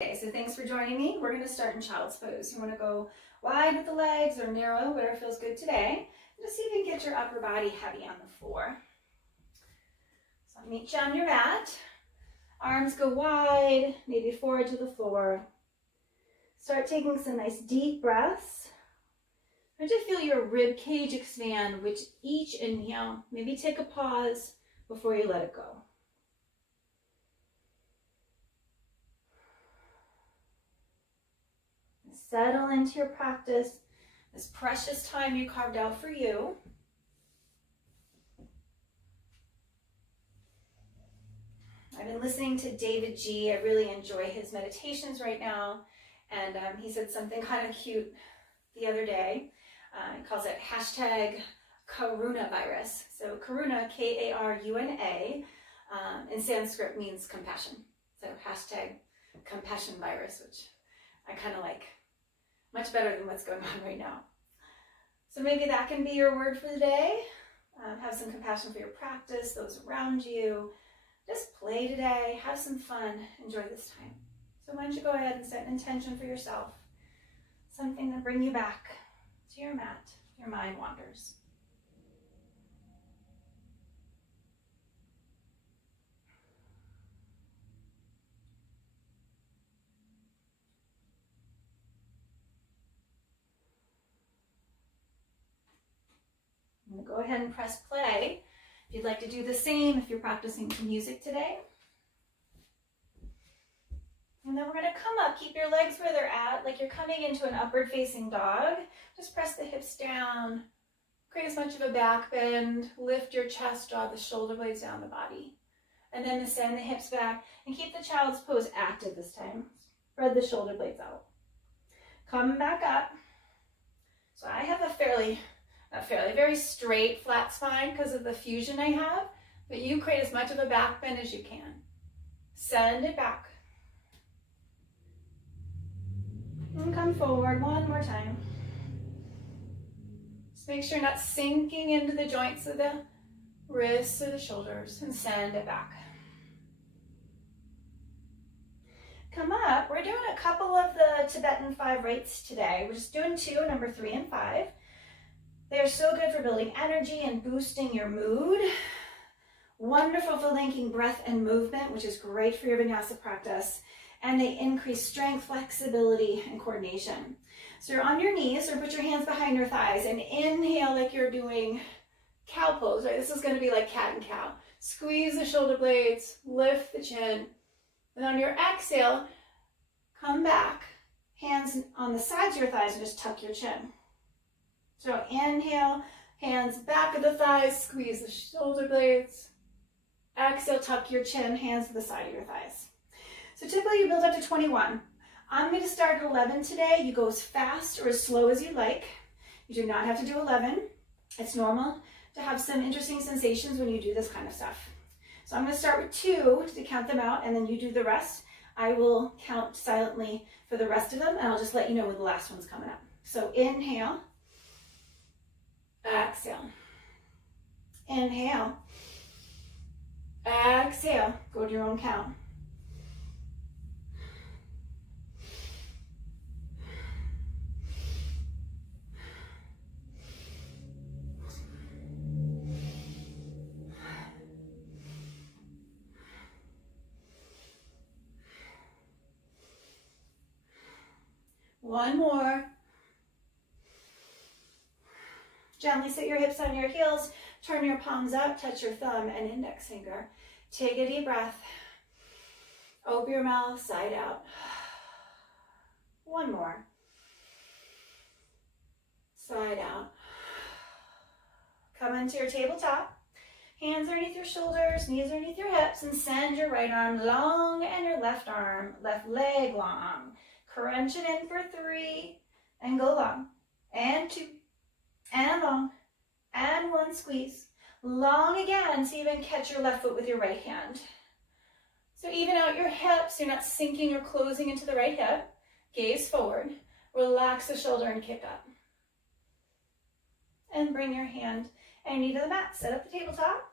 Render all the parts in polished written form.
Okay, so thanks for joining me. We're going to start in child's pose. You want to go wide with the legs or narrow, whatever feels good today. Just see if you can get your upper body heavy on the floor. So meet you on your mat. Arms go wide, maybe forward to the floor. Start taking some nice deep breaths. Try to feel your rib cage expand with each inhale. Maybe take a pause before you let it go. Settle into your practice, this precious time you carved out for you. I've been listening to David G. I really enjoy his meditations right now. And he said something kind of cute the other day. He calls it hashtag Karuna virus. So Karuna, K-A-R-U-N-A, in Sanskrit means compassion. So hashtag compassion virus, which I kind of like. Much better than what's going on right now. So maybe that can be your word for the day. Have some compassion for your practice, those around you. Just play today, have some fun, enjoy this time. So why don't you go ahead and set an intention for yourself. Something that bring you back to your mat, your mind wanders. I'm going to go ahead and press play. If you'd like to do the same, if you're practicing some music today. And then we're going to come up, keep your legs where they're at, like you're coming into an upward facing dog. Just press the hips down, create as much of a back bend, lift your chest, draw the shoulder blades down the body. And then send the hips back and keep the child's pose active this time. Spread the shoulder blades out. Come back up. So I have very straight, flat spine because of the fusion I have, but you create as much of a back bend as you can. Send it back. And come forward one more time. Just make sure you're not sinking into the joints of the wrists or the shoulders, and send it back. Come up. We're doing a couple of the Tibetan 5 rights today. We're just doing 2, number 3 and 5. They are so good for building energy and boosting your mood. Wonderful for linking breath and movement, which is great for your Vinyasa practice. And they increase strength, flexibility, and coordination. So you're on your knees, or put your hands behind your thighs and inhale like you're doing cow pose, right? This is going to be like cat and cow. Squeeze the shoulder blades, lift the chin. And on your exhale, come back, hands on the sides of your thighs, and just tuck your chin. So inhale, hands back of the thighs, squeeze the shoulder blades. Exhale, tuck your chin, hands to the side of your thighs. So typically you build up to 21. I'm going to start at 11 today. You go as fast or as slow as you like. You do not have to do 11. It's normal to have some interesting sensations when you do this kind of stuff. So I'm going to start with 2 to count them out, and then you do the rest. I will count silently for the rest of them, and I'll just let you know when the last one's coming up. So inhale. Exhale. Inhale. Exhale. Go to your own count. One more. Gently sit your hips on your heels, turn your palms up, touch your thumb and index finger. Take a deep breath. Open your mouth, side out. One more. Side out. Come into your tabletop. Hands underneath your shoulders, knees underneath your hips, and send your right arm long and your left leg long. Crunch it in for 3 and go long. And 2. And long, and 1 squeeze. Long again, so you even catch your left foot with your right hand. So even out your hips, you're not sinking or closing into the right hip. Gaze forward, relax the shoulder and kick up. And bring your hand and knee to the mat, set up the tabletop.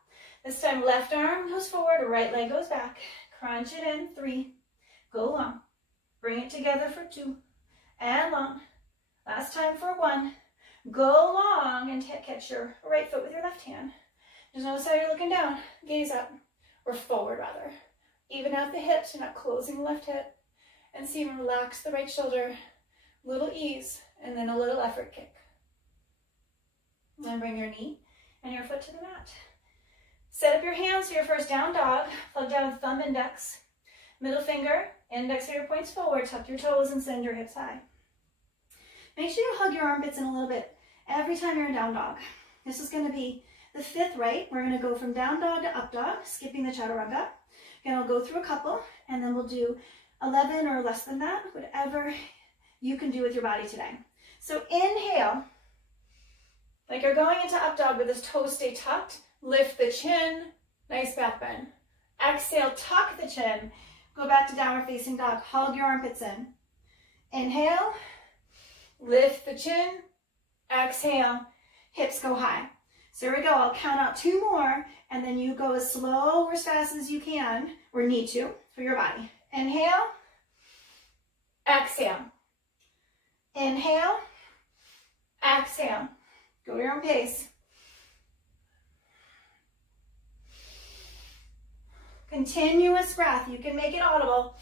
This time left arm goes forward, right leg goes back. Crunch it in, 3, go long. Bring it together for 2. And long. Last time for 1. Go long and catch your right foot with your left hand. Just notice how you're looking down. Gaze up, or forward rather. Even out the hips, you're not closing the left hip. And see, relax the right shoulder. Little ease, and then a little effort kick. And bring your knee and your foot to the mat. Set up your hands for your first down dog. Plug down with thumb, index, middle finger, index finger points forward. Tuck your toes and send your hips high. Make sure you hug your armpits in a little bit every time you're in down dog. This is going to be the 5th right. We're going to go from down dog to up dog, skipping the chaturanga. Again, I'll go through a couple, and then we'll do 11 or less than that, whatever you can do with your body today. So inhale, like you're going into up dog, but this toes stay tucked. Lift the chin, nice back bend. Exhale, tuck the chin. Go back to downward facing dog. Hug your armpits in. Inhale, lift the chin. Exhale, hips go high. So here we go. I'll count out 2 more, and then you go as slow or as fast as you can, or need to, for your body. Inhale, exhale. Inhale, exhale. Go your own pace. Continuous breath. You can make it audible.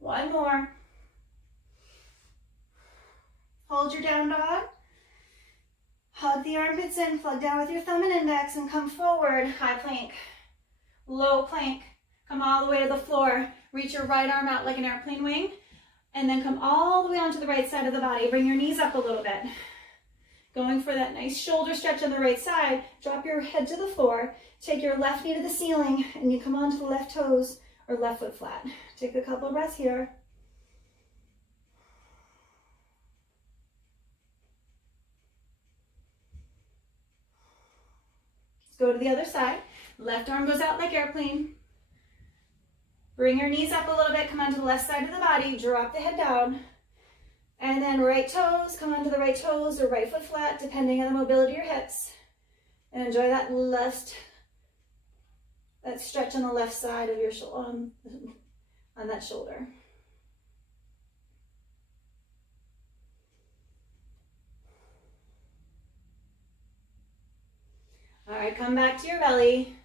One more. Hold your down dog. Hug the armpits in, plug down with your thumb and index, and come forward. High plank, low plank. Come all the way to the floor. Reach your right arm out like an airplane wing, and then come all the way onto the right side of the body. Bring your knees up a little bit. Going for that nice shoulder stretch on the right side. Drop your head to the floor. Take your left knee to the ceiling, and you come onto the left toes or left foot flat. Take a couple breaths here. Go to the other side. Left arm goes out like airplane. Bring your knees up a little bit. Come onto the left side of the body. Drop the head down. And then right toes. Come onto the right toes or right foot flat, depending on the mobility of your hips. And enjoy that that stretch on the left side of your shoulder, on that shoulder. All right, come back to your belly.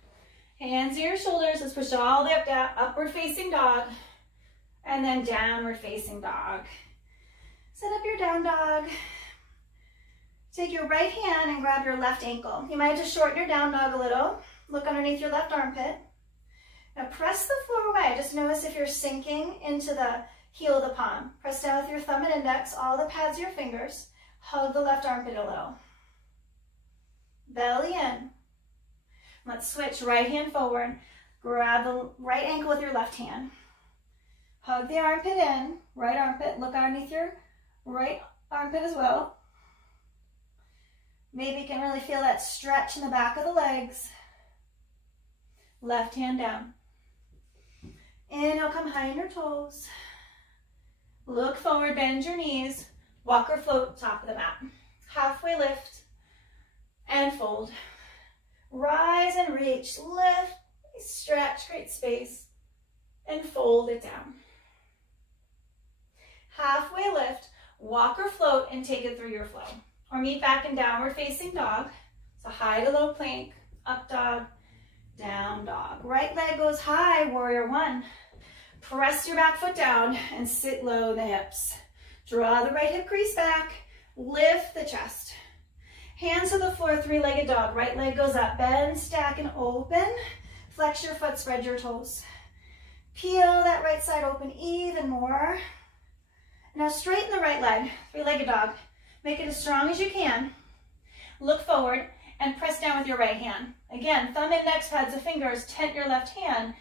Hands to your shoulders. Let's push all the way up, down, upward facing dog. And then downward facing dog. Set up your down dog. Take your right hand and grab your left ankle. You might just shorten your down dog a little. Look underneath your left armpit. Now press the floor away. Just notice if you're sinking into the heel of the palm. Press down with your thumb and index, all the pads of your fingers. Hug the left armpit a little. Belly in. Let's switch right hand forward. Grab the right ankle with your left hand. Hug the armpit in, right armpit. Look underneath your right armpit as well. Maybe you can really feel that stretch in the back of the legs. Left hand down. Inhale, come high on your toes. Look forward, bend your knees. Walk or float, top of the mat. Halfway lift and fold. Rise and reach, lift, stretch, create space, and fold it down. Halfway lift, walk or float, and take it through your flow. Or meet back in downward facing dog. So high to low plank, up dog, down dog. Right leg goes high, warrior one. Press your back foot down and sit low the hips. Draw the right hip crease back, lift the chest. Hands to the floor, three-legged dog. Right leg goes up, bend, stack, and open. Flex your foot, spread your toes. Peel that right side open even more. Now straighten the right leg, three-legged dog. Make it as strong as you can. Look forward and press down with your right hand. Again, thumb index pads of fingers, tent your left hand,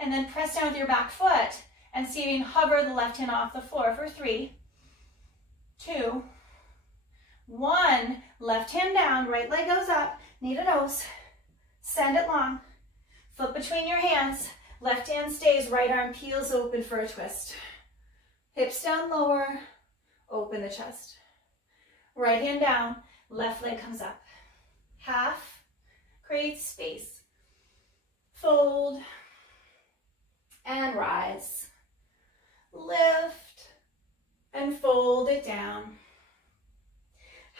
and then press down with your back foot and see if you can hover the left hand off the floor for 3, 2, 1. Left hand down, right leg goes up, knee to nose. Send it long. Foot between your hands. Left hand stays, right arm peels open for a twist. Hips down lower, open the chest. Right hand down, left leg comes up. Half, create space. Fold, and rise. Lift, and fold it down.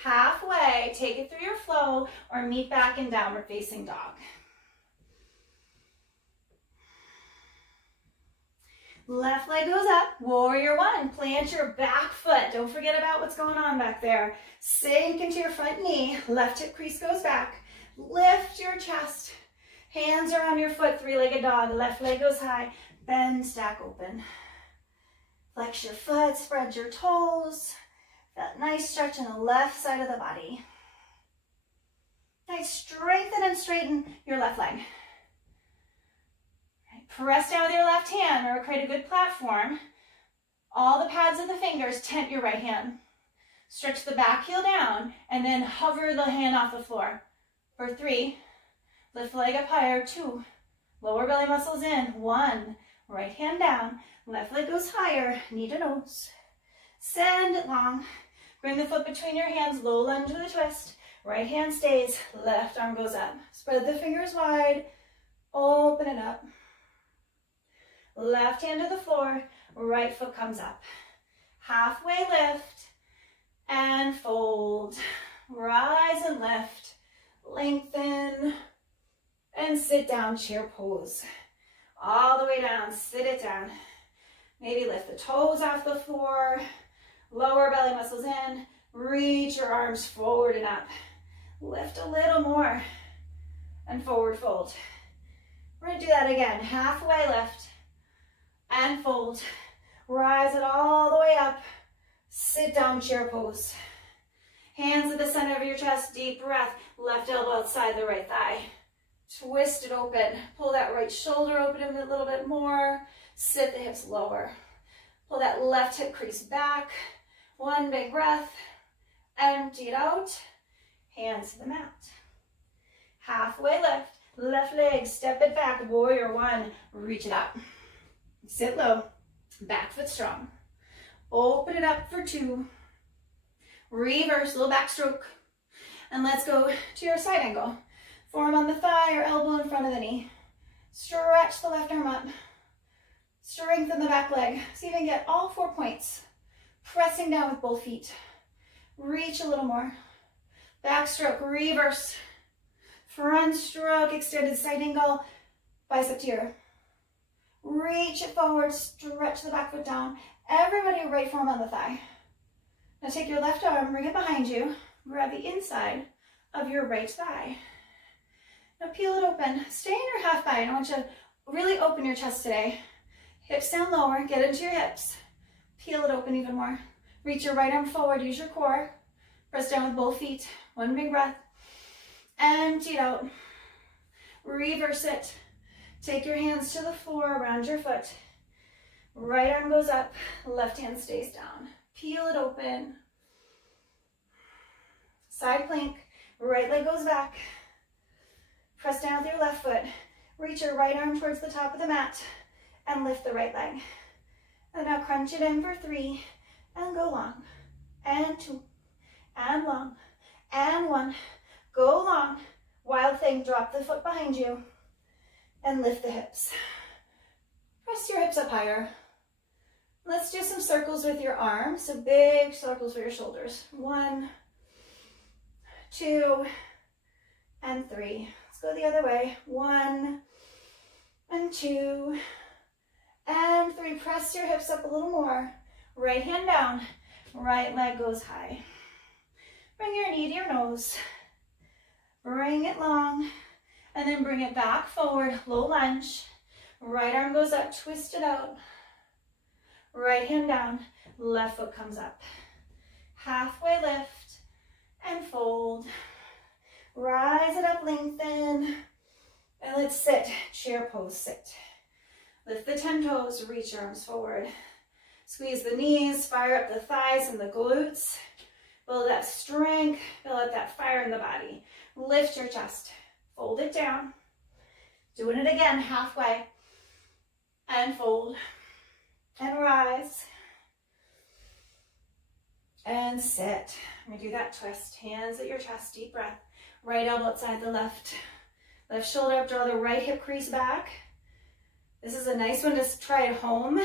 Halfway, take it through your flow, or meet back in downward facing dog. Left leg goes up, warrior one. Plant your back foot. Don't forget about what's going on back there. Sink into your front knee. Left hip crease goes back. Lift your chest. Hands are on your foot, three-legged dog. Left leg goes high. Bend, stack open. Flex your foot, spread your toes. That nice stretch on the left side of the body. Nice, strengthen and straighten your left leg. Press down with your left hand or create a good platform. All the pads of the fingers tent your right hand. Stretch the back heel down and then hover the hand off the floor. For 3, lift the leg up higher. 2, lower belly muscles in. 1, right hand down. Left leg goes higher, knee to nose. Send it long. Bring the foot between your hands, low lunge with a twist. Right hand stays, left arm goes up. Spread the fingers wide, open it up. Left hand to the floor, right foot comes up. Halfway lift and fold. Rise and lift, lengthen, and sit down, chair pose. All the way down, sit it down. Maybe lift the toes off the floor, lower belly muscles in, reach your arms forward and up. Lift a little more and forward fold. We're gonna do that again. Halfway lift and fold. Rise it all the way up. Sit down, chair pose. Hands at the center of your chest, deep breath. Left elbow outside the right thigh. Twist it open. Pull that right shoulder open a little bit more. Sit the hips lower. Pull that left hip crease back. One big breath. Empty it out. Hands to the mat. Halfway lift. Left leg, step it back. Warrior one. Reach it up. Sit low. Back foot strong. Open it up for 2. Reverse, little backstroke. And let's go to your side angle. Forearm on the thigh or elbow in front of the knee. Stretch the left arm up. Strengthen the back leg. See if you can get all 4 points. Pressing down with both feet. Reach a little more. Backstroke, reverse. Front stroke, extended side angle. Bicep to your. Reach it forward, stretch the back foot down. Everybody right forearm on the thigh. Now take your left arm, bring it behind you. Grab the inside of your right thigh. Now peel it open. Stay in your half bind. I want you to really open your chest today. Hips down lower, get into your hips. Peel it open even more. Reach your right arm forward, use your core. Press down with both feet. One big breath. Empty it out. Reverse it. Take your hands to the floor, around your foot. Right arm goes up, left hand stays down. Peel it open. Side plank, right leg goes back. Press down with your left foot. Reach your right arm towards the top of the mat and lift the right leg. And now crunch it in for 3 and go long. And 2 and long. And 1. Go long. Wild thing, drop the foot behind you. And lift the hips. Press your hips up higher. Let's do some circles with your arms. So big circles for your shoulders. 1, 2, and 3. Let's go the other way. 1, and 2, and 3. Press your hips up a little more. Right hand down. Right leg goes high. Bring your knee to your nose. Bring it long. And then bring it back forward, low lunge. Right arm goes up, twist it out. Right hand down, left foot comes up. Halfway lift and fold. Rise it up, lengthen. And let's sit, chair pose, sit. Lift the 10 toes, reach your arms forward. Squeeze the knees, fire up the thighs and the glutes. Build that strength, build up that fire in the body. Lift your chest. Fold it down. Doing it again, halfway. And fold. And rise. And sit. Redo that twist. Hands at your chest, deep breath. Right elbow outside the left. Left shoulder up, draw the right hip crease back. This is a nice one to try at home.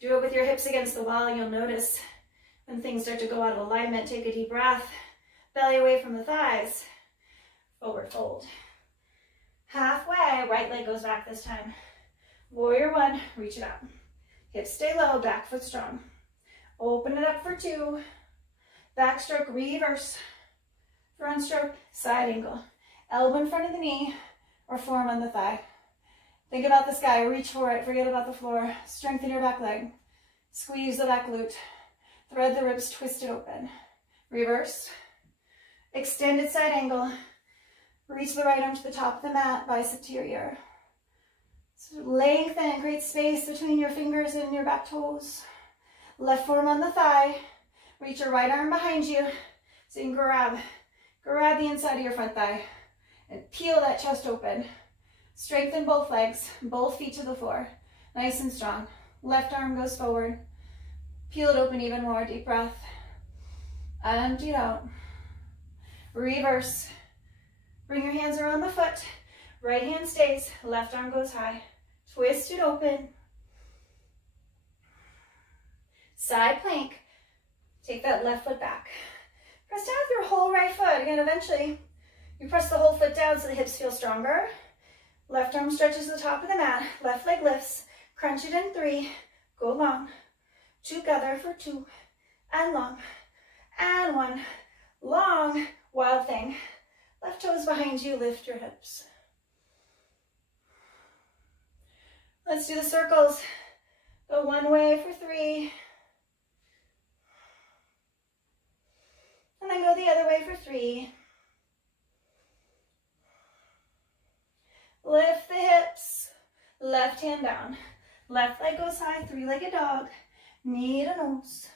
Do it with your hips against the wall and you'll notice when things start to go out of alignment, take a deep breath. Belly away from the thighs. Forward fold. Halfway, right leg goes back this time. Warrior one, reach it up. Hips stay low, back foot strong. Open it up for two. Back stroke, reverse. Front stroke, side angle. Elbow in front of the knee or forearm on the thigh. Think about the sky, reach for it, forget about the floor. Strengthen your back leg. Squeeze the back glute. Thread the ribs, twist it open. Reverse. Extended side angle. Reach the right arm to the top of the mat, bicep to your ear. So lengthen, create space between your fingers and your back toes. Left forearm on the thigh. Reach your right arm behind you so you can grab the inside of your front thigh and peel that chest open. Strengthen both legs, both feet to the floor. Nice and strong. Left arm goes forward. Peel it open even more. Deep breath. Empty it out. Reverse. Bring your hands around the foot. Right hand stays. Left arm goes high. Twist it open. Side plank. Take that left foot back. Press down with your whole right foot. Again, eventually, you press the whole foot down so the hips feel stronger. Left arm stretches to the top of the mat. Left leg lifts. Crunch it in 3. Go long. Together for 2. And long. And 1. Long. Wild thing. Left toes behind you. Lift your hips. Let's do the circles. Go one way for 3. And then go the other way for 3. Lift the hips. Left hand down. Left leg goes high, 3-legged dog. Knee to nose.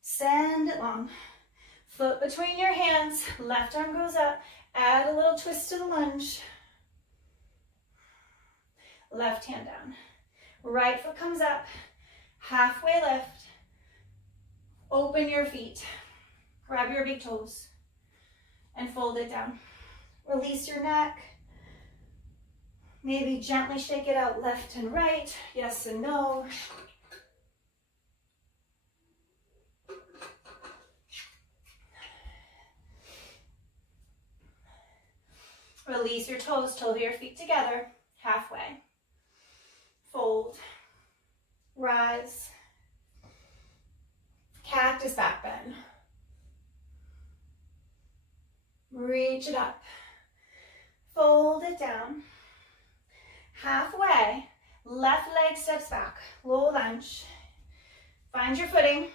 Send it long. Foot between your hands. Left arm goes up. Add a little twist to the lunge. Left hand down. Right foot comes up. Halfway lift. Open your feet. Grab your big toes and fold it down. Release your neck. Maybe gently shake it out left and right. Yes and no. Release your toes, toe to your feet together. Halfway. Fold. Rise. Cactus back bend. Reach it up. Fold it down. Halfway. Left leg steps back. Low lunge. Find your footing.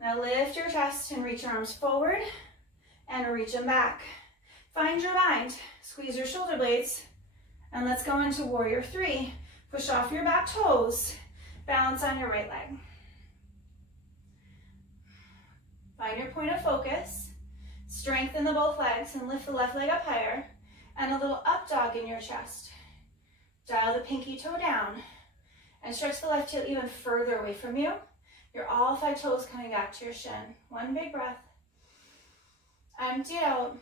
Now lift your chest and reach your arms forward and reach them back. Find your mind. Squeeze your shoulder blades. And let's go into warrior 3. Push off your back toes. Balance on your right leg. Find your point of focus. Strengthen the both legs and lift the left leg up higher. And a little up dog in your chest. Dial the pinky toe down. And stretch the left heel even further away from you. You're all 5 toes coming back to your shin. One big breath. Empty it out.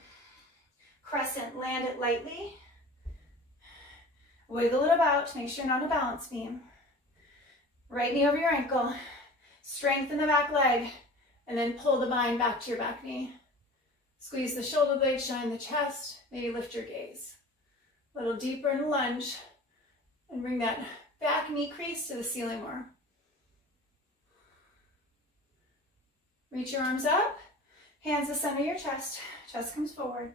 Crescent, land it lightly. Wiggle it about to make sure you're not a balance beam. Right knee over your ankle. Strengthen the back leg. And then pull the bind back to your back knee. Squeeze the shoulder blade, shine the chest. Maybe lift your gaze. A little deeper in lunge. And bring that back knee crease to the ceiling more. Reach your arms up. Hands to center your chest. Chest comes forward.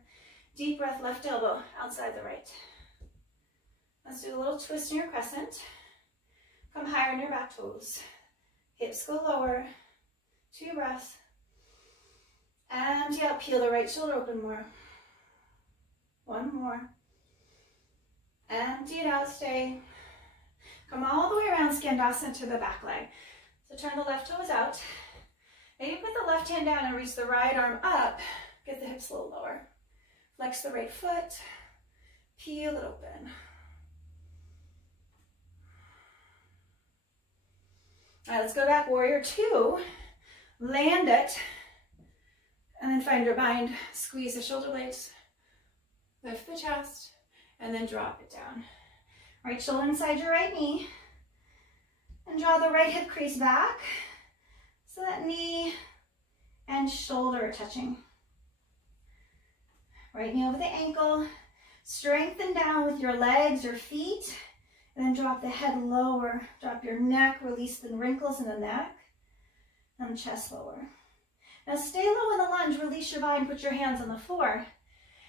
Deep breath, left elbow outside the right. Let's do a little twist in your crescent. Come higher in your back toes. Hips go lower. 2 breaths. And yeah, peel the right shoulder open more. 1 more. Empty it out, stay. Come all the way around Skandasana to the back leg. So turn the left toes out. Maybe put the left hand down and reach the right arm up. Get the hips a little lower. Flex the right foot. Peel it open. All right, let's go back, warrior two. Land it, and then find your bind. Squeeze the shoulder blades, lift the chest, and then drop it down. Right shoulder inside your right knee, and draw the right hip crease back, so that knee and shoulder are touching. Right knee over the ankle, strengthen down with your legs, your feet, and then drop the head lower. Drop your neck, release the wrinkles in the neck, and chest lower. Now stay low in the lunge, release your body, and put your hands on the floor.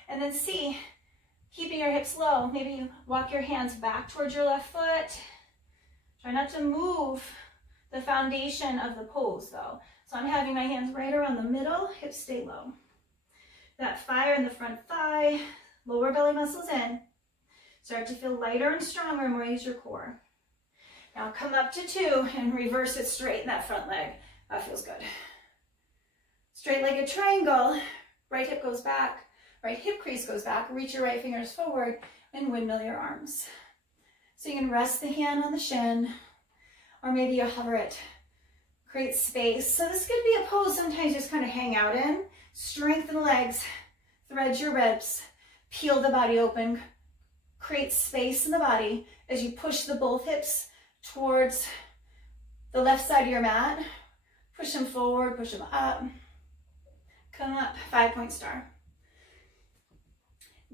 And then see, keeping your hips low, maybe you walk your hands back towards your left foot. Try not to move the foundation of the pose though. So I'm having my hands right around the middle, hips stay low. That fire in the front thigh, lower belly muscles in. Start to feel lighter and stronger and raise your core. Now come up to two and reverse it, straighten that front leg. That feels good. Straight-legged triangle, right hip goes back, right hip crease goes back, reach your right fingers forward and windmill your arms. So you can rest the hand on the shin, or maybe you hover it. Create space. So this could be a pose sometimes you just kind of hang out in. Strengthen the legs, thread your ribs, peel the body open, create space in the body as you push the both hips towards the left side of your mat. Push them forward, push them up. Come up, 5-point star.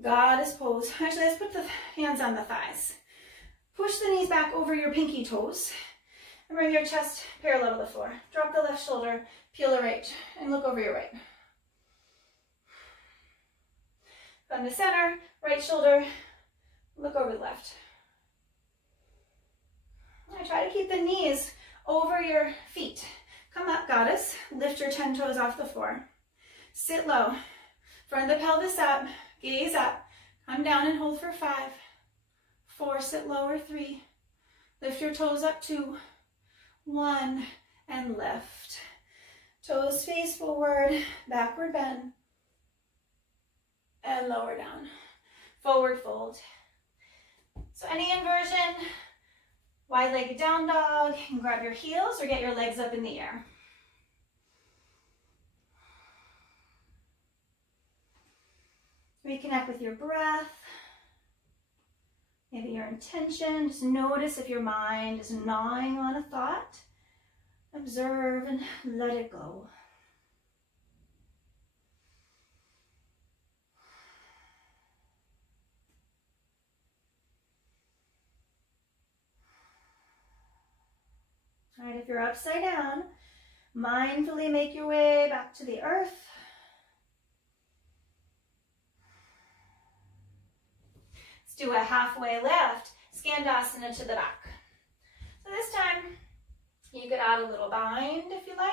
Goddess pose. Actually, let's put the hands on the thighs. Push the knees back over your pinky toes and bring your chest parallel to the floor. Drop the left shoulder, peel the right, and look over your right. From the center, right shoulder, look over the left. Now try to keep the knees over your feet. Come up, goddess. Lift your 10 toes off the floor. Sit low. Front of the pelvis up. Gaze up. Come down and hold for 5. 4. Sit lower. 3. Lift your toes up. 2. 1. And lift. Toes face forward. Backward bend. And lower down. Forward fold. So any inversion, wide-legged down dog, you can grab your heels or get your legs up in the air. Reconnect with your breath, maybe your intention. Just notice if your mind is gnawing on a thought. Observe and let it go. All right, if you're upside down, mindfully make your way back to the earth. Let's do a halfway lift, Skandasana to the back. So this time, you could add a little bind if you like.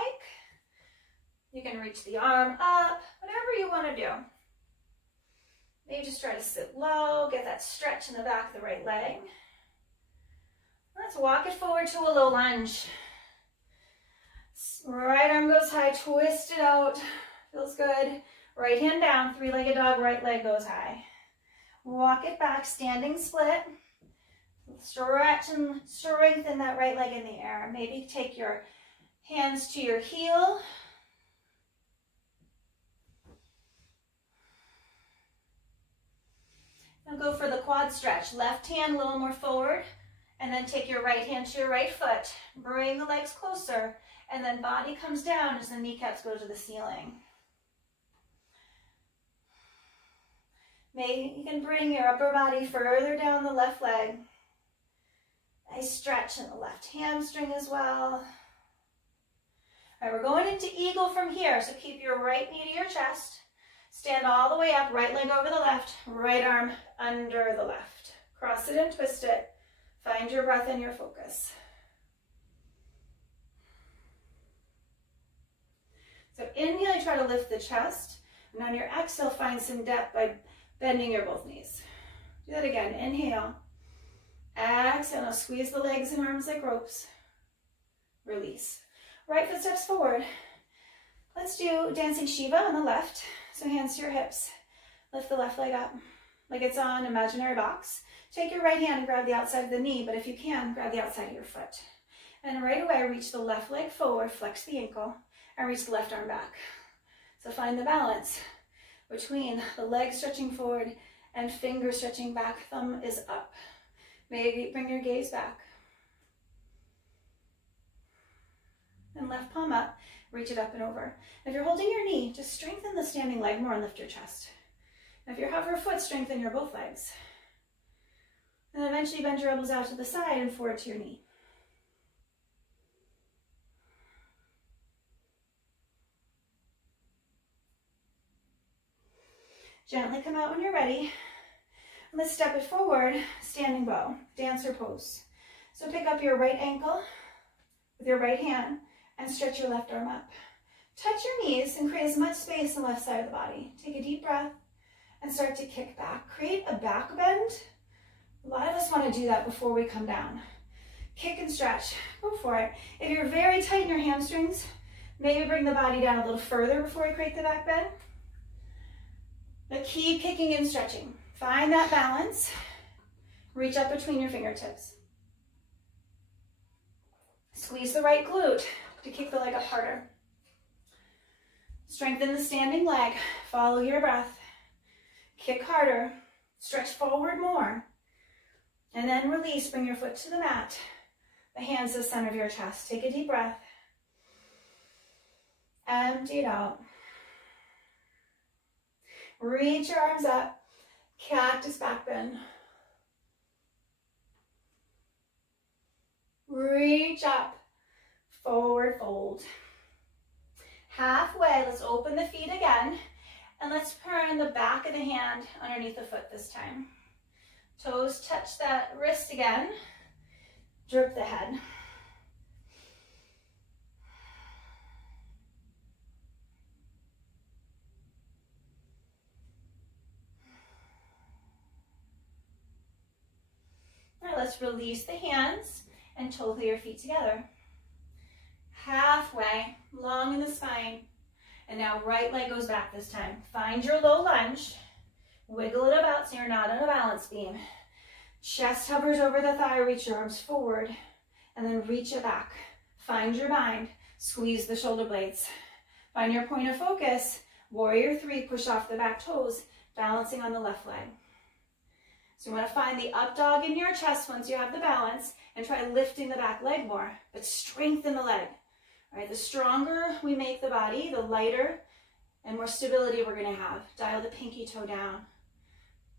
You can reach the arm up, whatever you want to do. Maybe just try to sit low, get that stretch in the back of the right leg. Let's walk it forward to a low lunge. Right arm goes high, twist it out. Feels good. Right hand down, 3-legged dog, right leg goes high. Walk it back, standing split. Stretch and strengthen that right leg in the air. Maybe take your hands to your heel. Now go for the quad stretch. Left hand a little more forward. And then take your right hand to your right foot. Bring the legs closer. And then body comes down as the kneecaps go to the ceiling. Maybe you can bring your upper body further down the left leg. Nice stretch in the left hamstring as well. All right, we're going into eagle from here. So keep your right knee to your chest. Stand all the way up, right leg over the left, right arm under the left. Cross it and twist it. Find your breath and your focus. So inhale, try to lift the chest. And on your exhale, find some depth by bending your both knees. Do that again. Inhale. Exhale. Now squeeze the legs and arms like ropes. Release. Right foot steps forward. Let's do dancing Shiva on the left. So hands to your hips. Lift the left leg up like it's on imaginary box. Take your right hand and grab the outside of the knee, but if you can, grab the outside of your foot. And right away, reach the left leg forward, flex the ankle, and reach the left arm back. So find the balance between the leg stretching forward and finger stretching back, thumb is up. Maybe bring your gaze back. And left palm up, reach it up and over. If you're holding your knee, just strengthen the standing leg more and lift your chest. If you're hover foot, strengthen your both legs. And then eventually bend your elbows out to the side and forward to your knee. Gently come out when you're ready. Let's step it forward, standing bow, dancer pose. So pick up your right ankle with your right hand and stretch your left arm up. Touch your knees and create as much space on the left side of the body. Take a deep breath and start to kick back. Create a back bend. A lot of us want to do that before we come down. Kick and stretch. Go for it. If you're very tight in your hamstrings, maybe bring the body down a little further before you create the back bend. But keep kicking and stretching. Find that balance. Reach up between your fingertips. Squeeze the right glute to kick the leg up harder. Strengthen the standing leg. Follow your breath. Kick harder. Stretch forward more. And then release. Bring your foot to the mat. The hands to the center of your chest. Take a deep breath. Empty it out. Reach your arms up. Cactus back bend. Reach up. Forward fold. Halfway, let's open the feet again. And let's turn the back of the hand underneath the foot this time. Toes touch that wrist again. Droop the head. Now let's release the hands and toe your feet together. Halfway, long in the spine. And now right leg goes back this time. Find your low lunge. Wiggle it about so you're not on a balance beam. Chest hovers over the thigh, reach your arms forward, and then reach it back. Find your bind, squeeze the shoulder blades. Find your point of focus, warrior three, push off the back toes, balancing on the left leg. So you want to find the up dog in your chest once you have the balance, and try lifting the back leg more, but strengthen the leg. All right, the stronger we make the body, the lighter and more stability we're going to have. Dial the pinky toe down.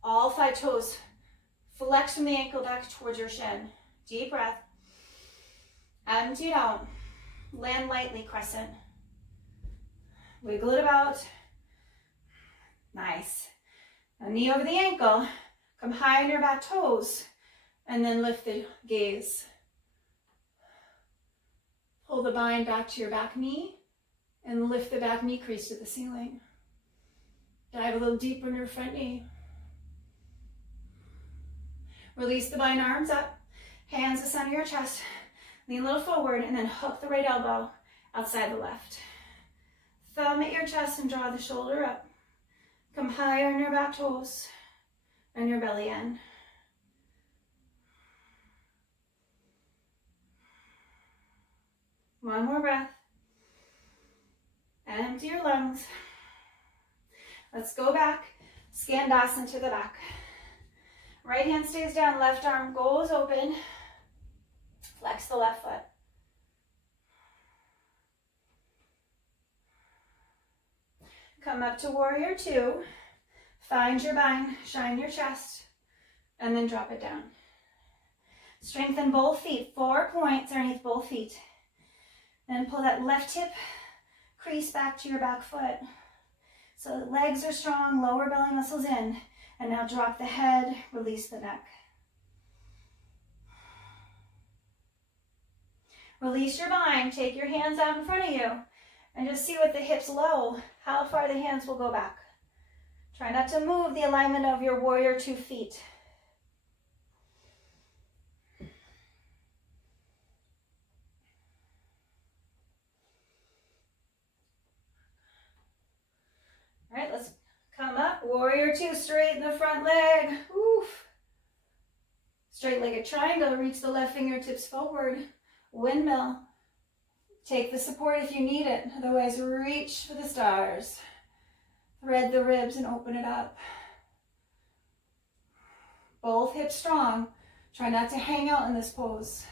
All 5 toes. Flex from the ankle back towards your shin. Deep breath. Empty it out. Land lightly, crescent. Wiggle it about. Nice. Now knee over the ankle. Come high on your back toes. And then lift the gaze. Pull the bind back to your back knee. And lift the back knee crease to the ceiling. Dive a little deeper in your front knee. Release the bind, arms up. Hands to the center of your chest. Lean a little forward and then hook the right elbow outside the left. Thumb at your chest and draw the shoulder up. Come higher on your back toes and your belly end. One more breath. Empty your lungs. Let's go back. Skandasana to the back. Right hand stays down, left arm goes open. Flex the left foot. Come up to warrior two. Find your bind, shine your chest, and then drop it down. Strengthen both feet, 4 points underneath both feet. Then pull that left hip crease back to your back foot. So the legs are strong, lower belly muscles in. And now drop the head, release the neck. Release your bind, take your hands out in front of you, and just see with the hips low, how far the hands will go back. Try not to move the alignment of your warrior 2 feet. All right, let's come up, warrior 2, straighten the front leg. Oof. Straight-legged triangle, reach the left fingertips forward. Windmill. Take the support if you need it. Otherwise, reach for the stars. Thread the ribs and open it up. Both hips strong. Try not to hang out in this pose.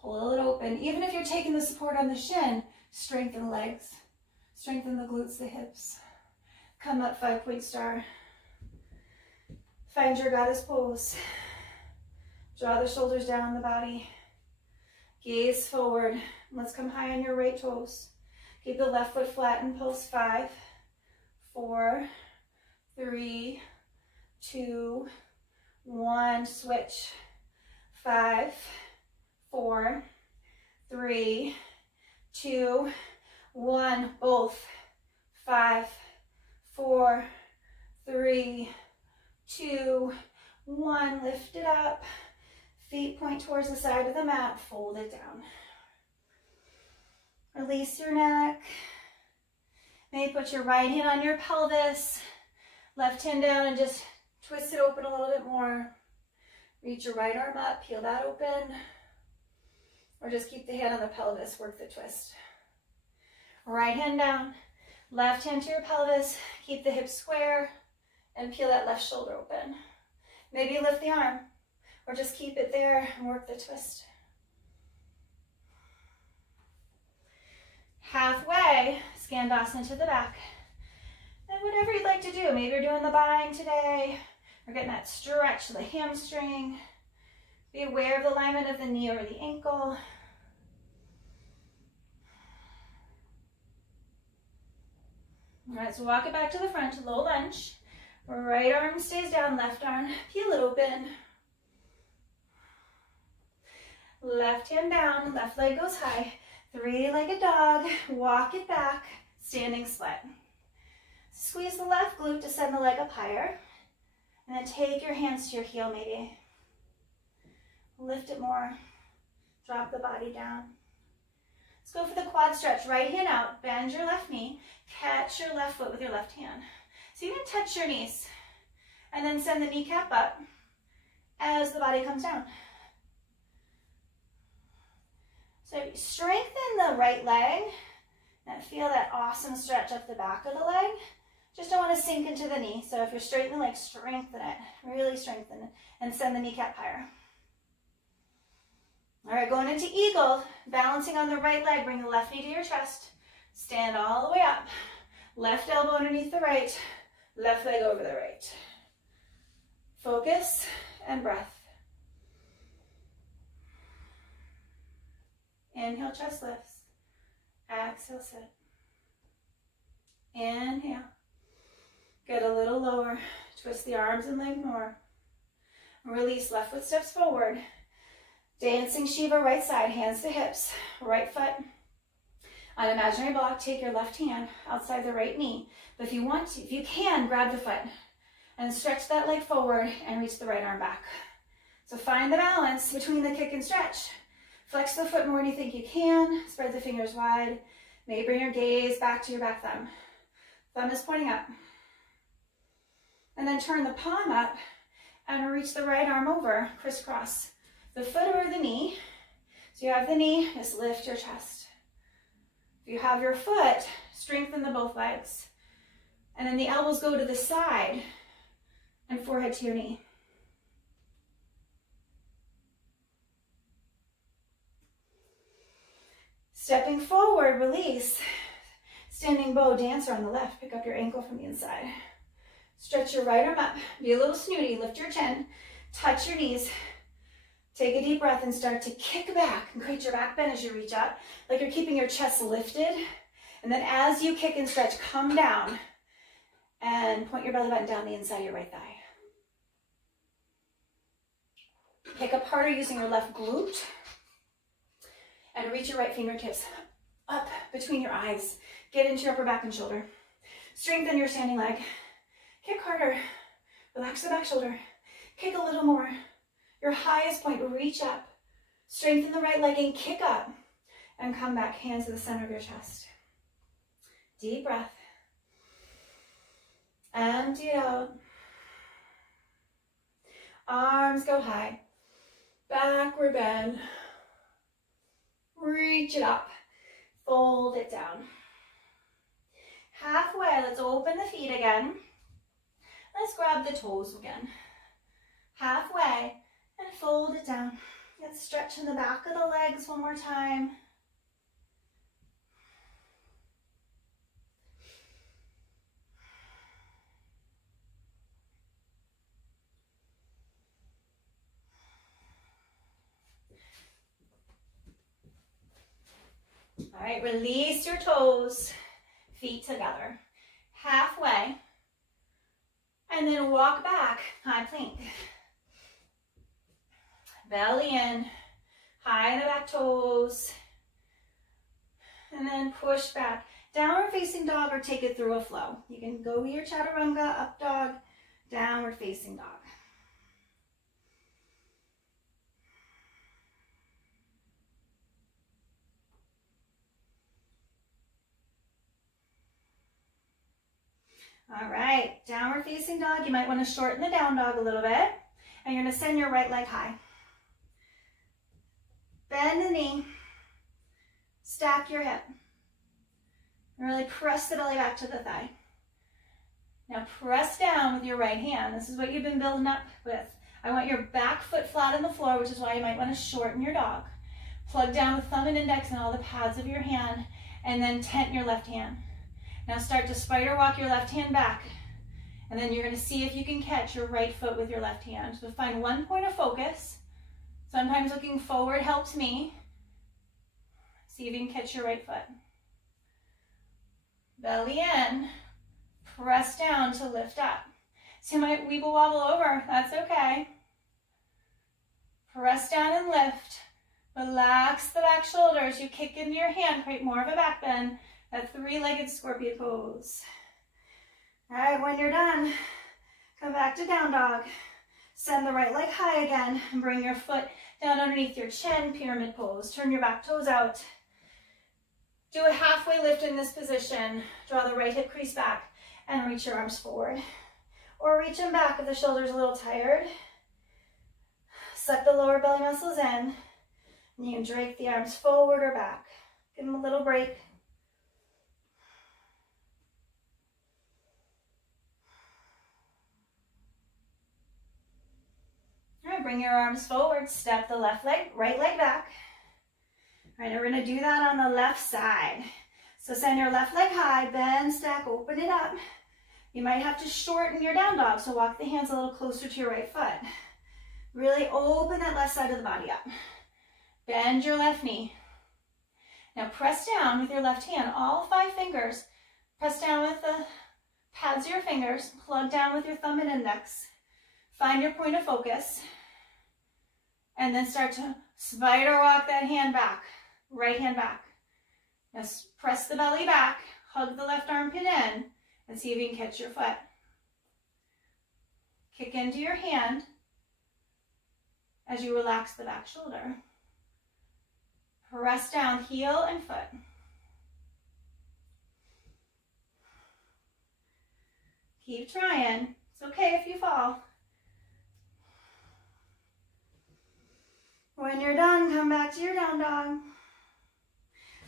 Pull it open. Even if you're taking the support on the shin, strengthen the legs. Strengthen the glutes, the hips. Come up, 5-point star. Find your goddess pose. Draw the shoulders down the body. Gaze forward. Let's come high on your right toes. Keep the left foot flat in pose. 5, 4, 3, 2, 1. Switch. 5, 4, 3, 2, 1. Both. 5, 4, 3, 2, 1. Lift it up. Feet point towards the side of the mat. Fold it down. Release your neck. Maybe put your right hand on your pelvis. Left hand down and just twist it open a little bit more. Reach your right arm up. Peel that open. Or just keep the hand on the pelvis. Work the twist. Right hand down. Left hand to your pelvis. Keep the hips square. And peel that left shoulder open. Maybe lift the arm. Or just keep it there and work the twist. Halfway, Skandasana to the back. And whatever you'd like to do. Maybe you're doing the bind today. Or getting that stretch to the hamstring. Be aware of the alignment of the knee or the ankle. All right, so walk it back to the front, low lunge. Right arm stays down, left arm, peel it open. Left hand down, left leg goes high. 3-legged dog, walk it back, standing split. Squeeze the left glute to send the leg up higher. And then take your hands to your heel maybe. Lift it more, drop the body down. Let's go for the quad stretch. Right hand out, bend your left knee, catch your left foot with your left hand. So you can touch your knees and then send the kneecap up as the body comes down. So strengthen the right leg and feel that awesome stretch up the back of the leg. Just don't want to sink into the knee. So if you're straightening the leg, strengthen it, really strengthen it, and send the kneecap higher. All right, going into eagle, balancing on the right leg, bring the left knee to your chest, stand all the way up, left elbow underneath the right, left leg over the right. Focus and breath. Inhale, chest lifts. Exhale, sit. Inhale. Get a little lower. Twist the arms and leg more. Release, left foot steps forward. Dancing Shiva, right side, hands to hips. Right foot on imaginary block, take your left hand outside the right knee. But if you want to, if you can, grab the foot and stretch that leg forward and reach the right arm back. So find the balance between the kick and stretch. Flex the foot more than you think you can. Spread the fingers wide. Maybe bring your gaze back to your back thumb. Thumb is pointing up. And then turn the palm up and reach the right arm over, crisscross the foot over the knee. So you have the knee, just lift your chest. If you have your foot, strengthen the both legs. And then the elbows go to the side and forehead to your knee. Stepping forward, release. Standing bow dancer on the left. Pick up your ankle from the inside. Stretch your right arm up. Be a little snooty. Lift your chin. Touch your knees. Take a deep breath and start to kick back and create your back bend as you reach up, like you're keeping your chest lifted. And then as you kick and stretch, come down and point your belly button down the inside of your right thigh. Pick up harder using your left glute. And reach your right fingertips up between your eyes. Get into your upper back and shoulder. Strengthen your standing leg. Kick harder. Relax the back shoulder. Kick a little more. Your highest point, reach up. Strengthen the right leg and kick up. And come back, hands to the center of your chest. Deep breath. Empty it out. Arms go high. Backward bend. Reach it up. Fold it down. Halfway, let's open the feet again. Let's grab the toes again. Halfway, and fold it down. Let's stretch in the back of the legs one more time. All right, release your toes, feet together. Halfway, and then walk back, high plank. Belly in, high in the back toes, and then push back. Downward facing dog or take it through a flow. You can go your chaturanga, up dog, downward facing dog. All right, downward facing dog. You might want to shorten the down dog a little bit. And you're going to send your right leg high. Bend the knee. Stack your hip. And really press the belly back to the thigh. Now press down with your right hand. This is what you've been building up with. I want your back foot flat on the floor, which is why you might want to shorten your dog. Plug down with thumb and index and all the pads of your hand, and then tent your left hand. Now start to spider walk your left hand back, and then you're going to see if you can catch your right foot with your left hand. So find one point of focus. Sometimes looking forward helps me. See if you can catch your right foot. Belly in, press down to lift up. So you might weeble wobble over, that's okay. Press down and lift. Relax the back shoulders. You kick into your hand, create more of a back bend. That three-legged scorpion pose. All right, when you're done, come back to down dog. Send the right leg high again and bring your foot down underneath your chin, pyramid pose. Turn your back toes out. Do a halfway lift in this position. Draw the right hip crease back and reach your arms forward. Or reach them back if the shoulder's a little tired. Suck the lower belly muscles in. And you can drake the arms forward or back. Give them a little break. All right, bring your arms forward. Step the left leg, right leg back. All right, we're going to do that on the left side. So send your left leg high, bend, stack, open it up. You might have to shorten your down dog, so walk the hands a little closer to your right foot. Really open that left side of the body up. Bend your left knee. Now press down with your left hand, all 5 fingers. Press down with the pads of your fingers. Plug down with your thumb and index. Find your point of focus. And then start to spider walk that hand back. Right hand back. Now press the belly back. Hug the left armpit in. And see if you can catch your foot. Kick into your hand as you relax the back shoulder. Press down heel and foot. Keep trying. It's okay if you fall. When you're done, come back to your down dog.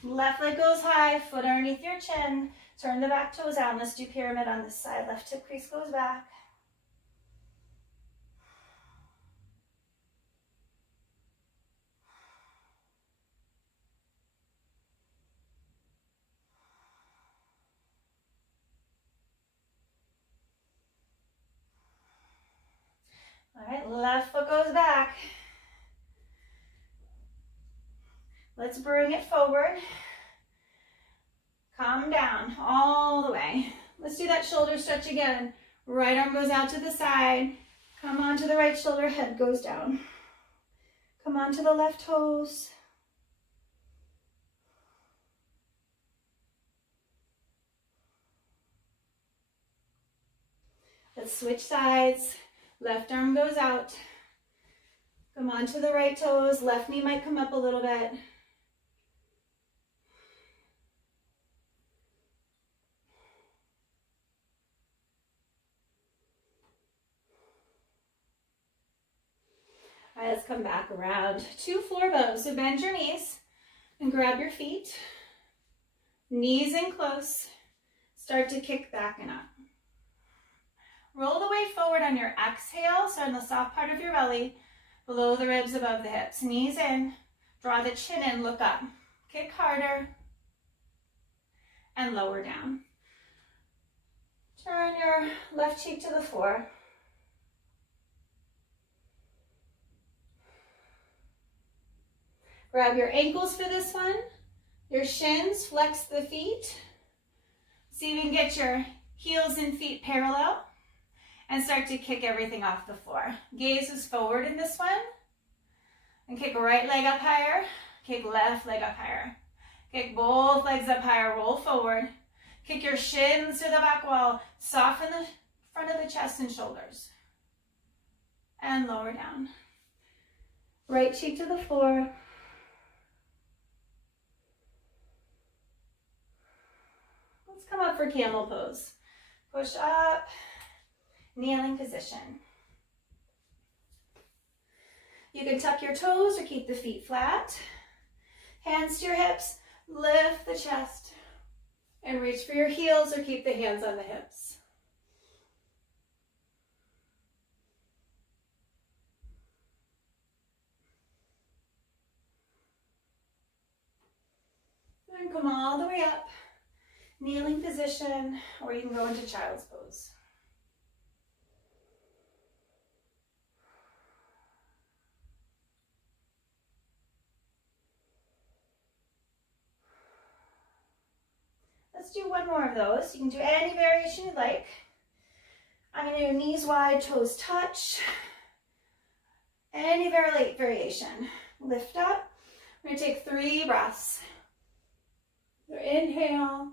Left leg goes high, foot underneath your chin. Turn the back toes out. Let's do pyramid on this side. Left hip crease goes back. All right, left foot goes back. Let's bring it forward. Come down all the way. Let's do that shoulder stretch again. Right arm goes out to the side. Come onto the right shoulder, head goes down. Come onto the left toes. Let's switch sides. Left arm goes out. Come onto the right toes. Left knee might come up a little bit. All right, let's come back around. 2 floor bows. So bend your knees. And grab your feet, knees in close, start to kick back and up. Roll the weight forward on your exhale, so on the soft part of your belly, below the ribs, above the hips. Knees in, draw the chin in, look up. Kick harder, and lower down. Turn your left cheek to the floor. Grab your ankles for this one, your shins, flex the feet. See if you can get your heels and feet parallel and start to kick everything off the floor. Gaze is forward in this one. And kick right leg up higher, kick left leg up higher. Kick both legs up higher, roll forward. Kick your shins to the back wall, soften the front of the chest and shoulders. And lower down. Right cheek to the floor. Let's come up for camel pose. Push up, kneeling position. You can tuck your toes or keep the feet flat. Hands to your hips, lift the chest, and reach for your heels or keep the hands on the hips. And come all the way up. Kneeling position, or you can go into child's pose. Let's do one more of those. You can do any variation you like. I'm going to do knees wide, toes touch. Any variation. Lift up. We're going to take 3 breaths. So inhale.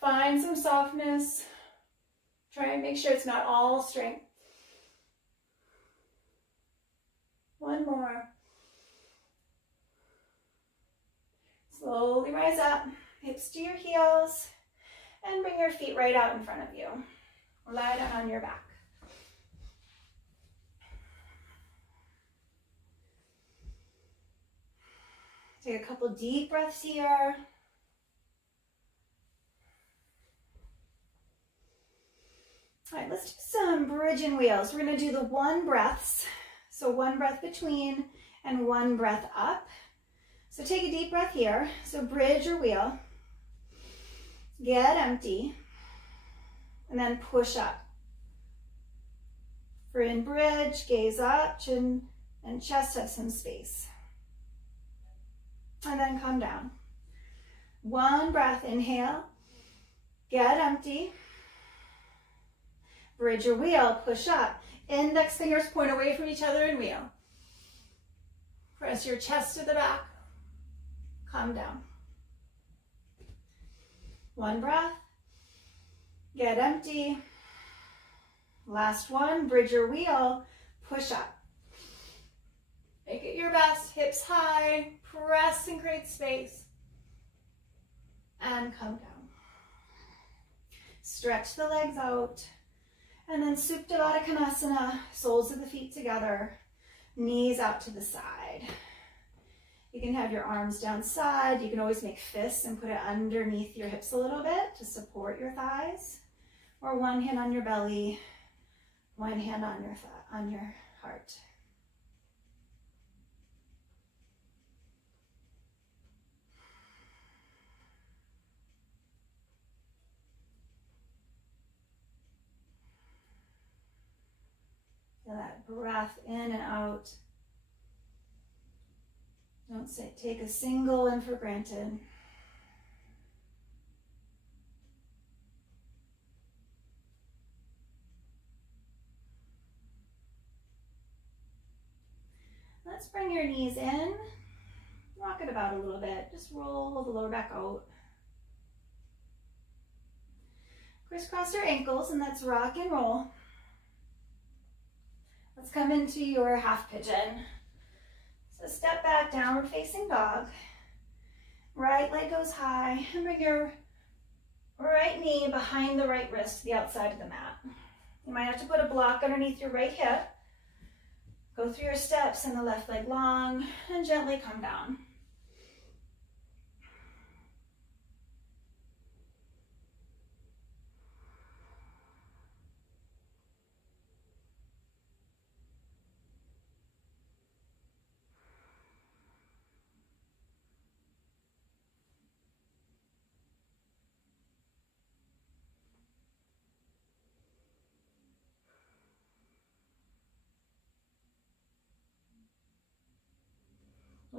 Find some softness. Try and make sure it's not all strength. One more. Slowly rise up, hips to your heels, and bring your feet right out in front of you. Lie down on your back. Take a couple deep breaths here. All right, let's do some bridge and wheels. We're going to do the 1 breaths. So 1 breath between and 1 breath up. So take a deep breath here. So bridge or wheel. Get empty. And then push up. For in bridge, gaze up, chin and chest have some space. And then come down. 1 breath, inhale. Get empty. Bridge or wheel, push up. Index fingers point away from each other and wheel. Press your chest to the back. Come down. 1 breath. Get empty. Last one, bridge or wheel, push up. Make it your best, hips high, press and create space. And come down. Stretch the legs out. And then Supta Konasana, soles of the feet together, knees out to the side. You can have your arms down side. You can always make fists and put it underneath your hips a little bit to support your thighs. Or 1 hand on your belly, 1 hand on your heart. Feel that breath in and out. Don't take a single one for granted. Let's bring your knees in. Rock it about a little bit. Just roll the lower back out. Crisscross your ankles, and let's rock and roll. Let's come into your half pigeon. So step back, downward facing dog. Right leg goes high, and bring your right knee behind the right wrist to the outside of the mat. You might have to put a block underneath your right hip. Go through your steps and the left leg long, and gently come down.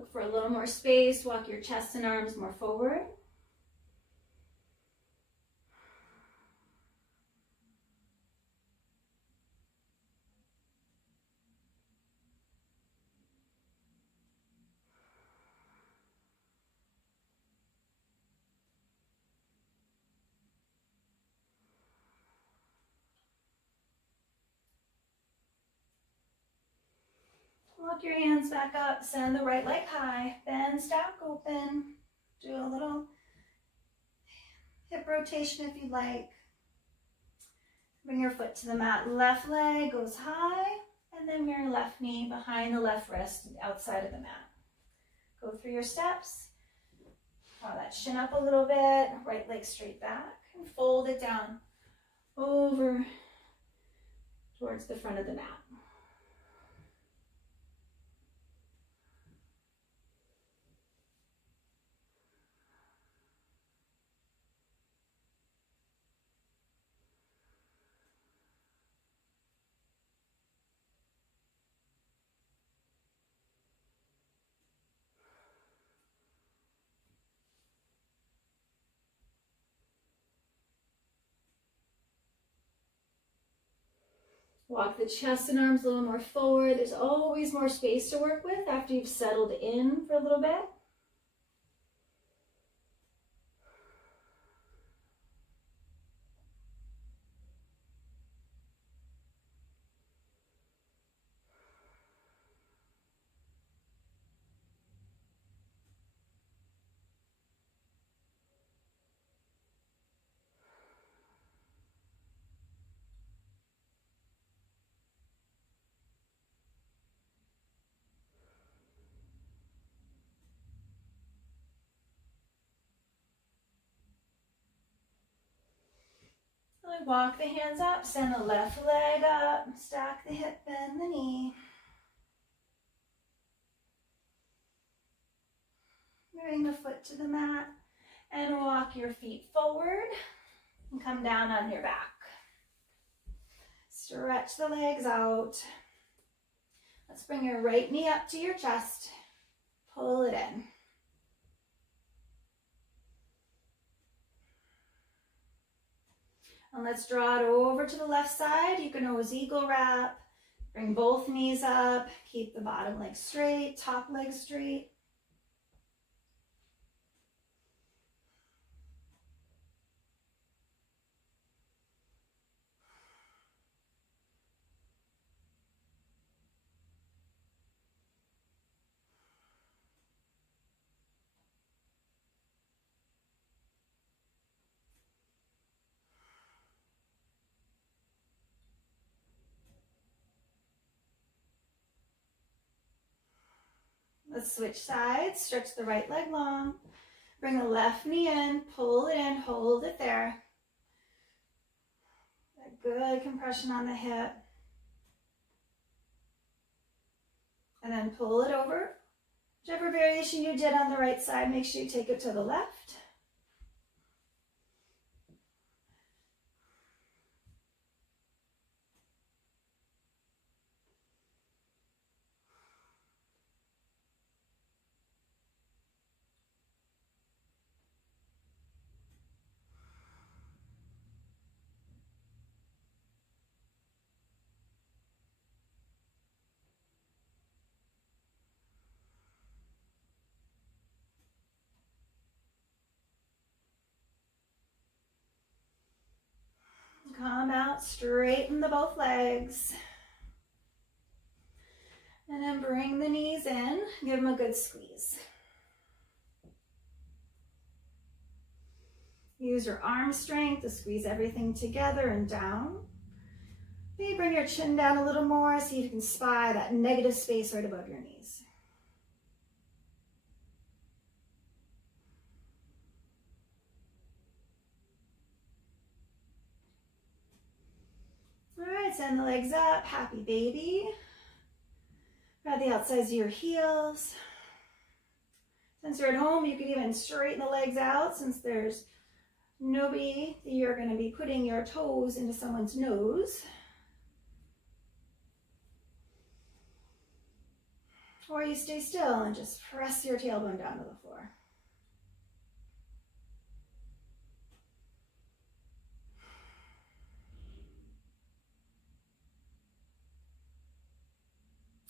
Look for a little more space. Walk your chest and arms more forward. Walk your hands back up, send the right leg high, bend, stack open. Do a little hip rotation if you'd like. Bring your foot to the mat, left leg goes high, and then your left knee behind the left wrist, outside of the mat. Go through your steps, draw that shin up a little bit, right leg straight back, and fold it down over towards the front of the mat. Walk the chest and arms a little more forward. There's always more space to work with after you've settled in for a little bit. Walk the hands up, send the left leg up, stack the hip, bend the knee. Bring the foot to the mat and walk your feet forward and come down on your back. Stretch the legs out. Let's bring your right knee up to your chest. Pull it in. And let's draw it over to the left side. You can always eagle wrap. Bring both knees up. Keep the bottom leg straight, top leg straight. Let's switch sides, stretch the right leg long, bring the left knee in, pull it in, hold it there. A good compression on the hip. And then pull it over. Whichever variation you did on the right side, make sure you take it to the left. Come out, straighten the both legs. And then bring the knees in, give them a good squeeze. Use your arm strength to squeeze everything together and down. Maybe bring your chin down a little more, see if you can spy that negative space right above your knees. All right, send the legs up, happy baby. Grab the outsides of your heels. Since you're at home, you can even straighten the legs out since there's nobody that you're going to be putting your toes into someone's nose. Or you stay still and just press your tailbone down to the floor.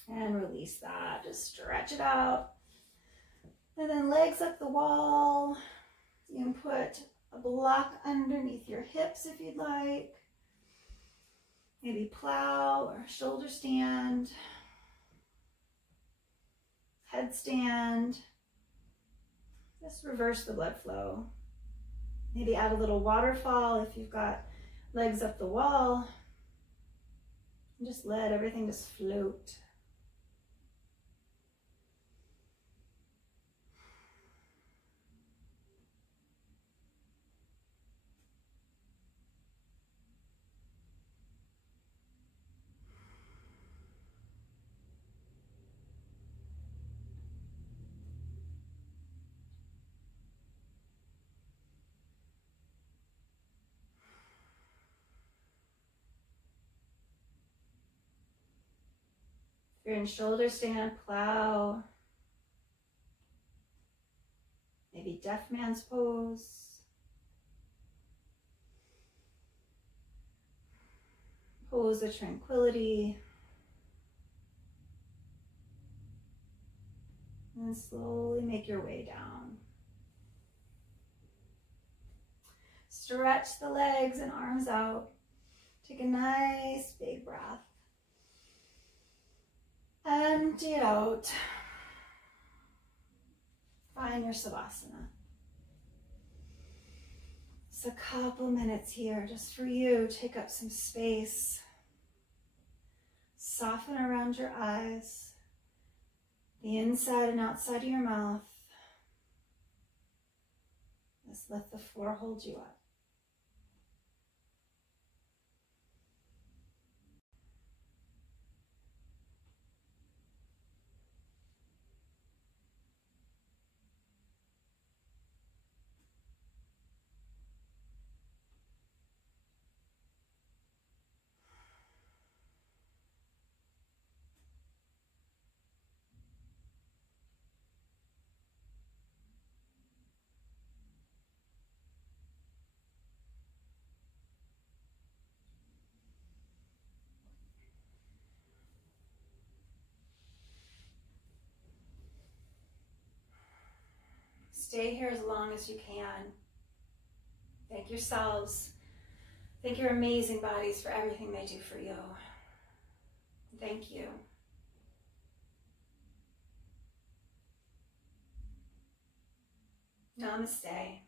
And release that, just stretch it out. And then legs up the wall. You can put a block underneath your hips if you'd like. Maybe plow or shoulder stand. Headstand. Just reverse the blood flow. Maybe add a little waterfall if you've got legs up the wall. And just let everything just float. If you're in shoulder stand, plow. Maybe deaf man's pose. Pose of tranquility. And then slowly make your way down. Stretch the legs and arms out. Take a nice big breath. Empty it out. Find your Savasana. Just a couple minutes here just for you. Take up some space. Soften around your eyes. The inside and outside of your mouth. Just let the floor hold you up. Stay here as long as you can. Thank yourselves. Thank your amazing bodies for everything they do for you. Thank you. Namaste.